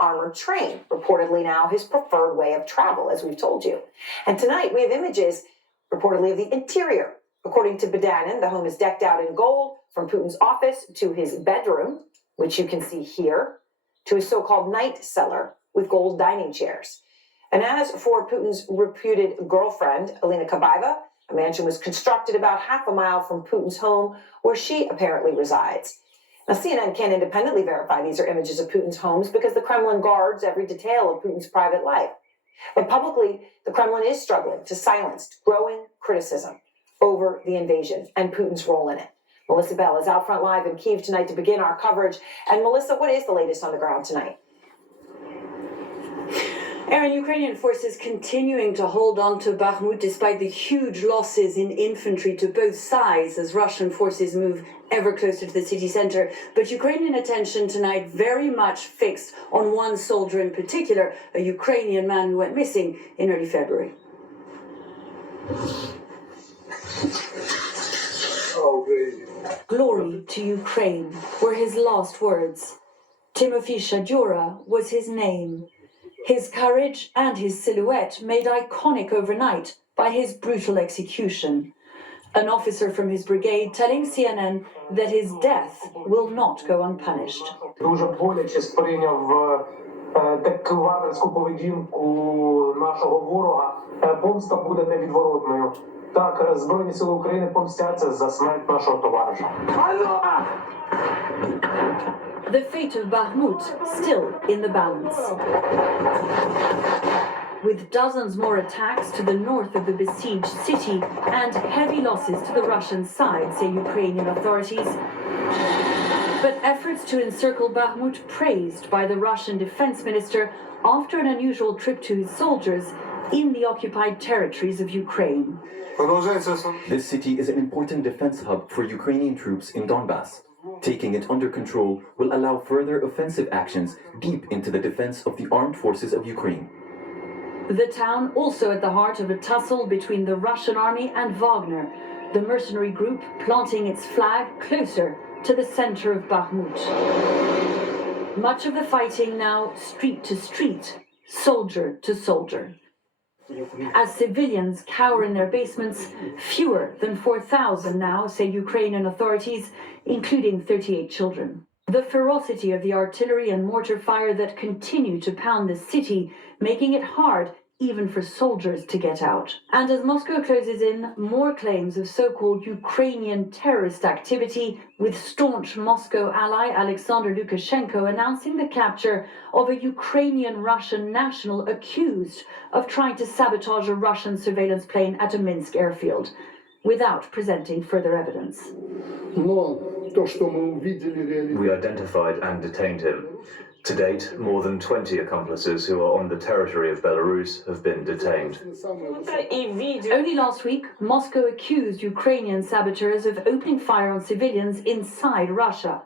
armored train, reportedly now his preferred way of travel, as we've told you. And tonight we have images, reportedly, of the interior. According to Badanin, the home is decked out in gold, from Putin's office to his bedroom, which you can see here, to his so-called night cellar with gold dining chairs. And as for Putin's reputed girlfriend, Alina Kabaeva, a mansion was constructed about half a mile from Putin's home, where she apparently resides. Now, CNN can't independently verify these are images of Putin's homes because the Kremlin guards every detail of Putin's private life. But publicly, the Kremlin is struggling to silence growing criticism over the invasion and Putin's role in it. Melissa Bell is out front live in Kyiv tonight to begin our coverage. And Melissa, what is the latest on the ground tonight? Aaron, Ukrainian forces continuing to hold on to Bakhmut despite the huge losses in infantry to both sides as Russian forces move ever closer to the city center. But Ukrainian attention tonight very much fixed on one soldier in particular, a Ukrainian man who went missing in early February. Glory to Ukraine were his last words. Timofey Shadura was his name. His courage and his silhouette made iconic overnight by his brutal execution. An officer from his brigade telling CNN that his death will not go unpunished. Дуже боляче сприйняв таку варварську поведінку нашого ворога. Помста буде невідворотною. Так, Збройні сили України помстяться за смерть нашого товариша. The fate of Bakhmut still in the balance. With dozens more attacks to the north of the besieged city and heavy losses to the Russian side, say Ukrainian authorities. But efforts to encircle Bakhmut praised by the Russian defense minister after an unusual trip to his soldiers in the occupied territories of Ukraine. This city is an important defense hub for Ukrainian troops in Donbass. Taking it under control will allow further offensive actions deep into the defense of the armed forces of Ukraine. The town also at the heart of a tussle between the Russian army and Wagner, the mercenary group planting its flag closer to the center of Bakhmut. Much of the fighting now street to street, soldier to soldier. As civilians cower in their basements, fewer than 4,000 now, say Ukrainian authorities, including 38 children. The ferocity of the artillery and mortar fire that continue to pound the city, making it hard even for soldiers to get out. And as Moscow closes in, more claims of so-called Ukrainian terrorist activity, with staunch Moscow ally Alexander Lukashenko announcing the capture of a Ukrainian-Russian national accused of trying to sabotage a Russian surveillance plane at a Minsk airfield, without presenting further evidence. We identified and detained him. To date, more than 20 accomplices who are on the territory of Belarus have been detained. Only last week, Moscow accused Ukrainian saboteurs of opening fire on civilians inside Russia.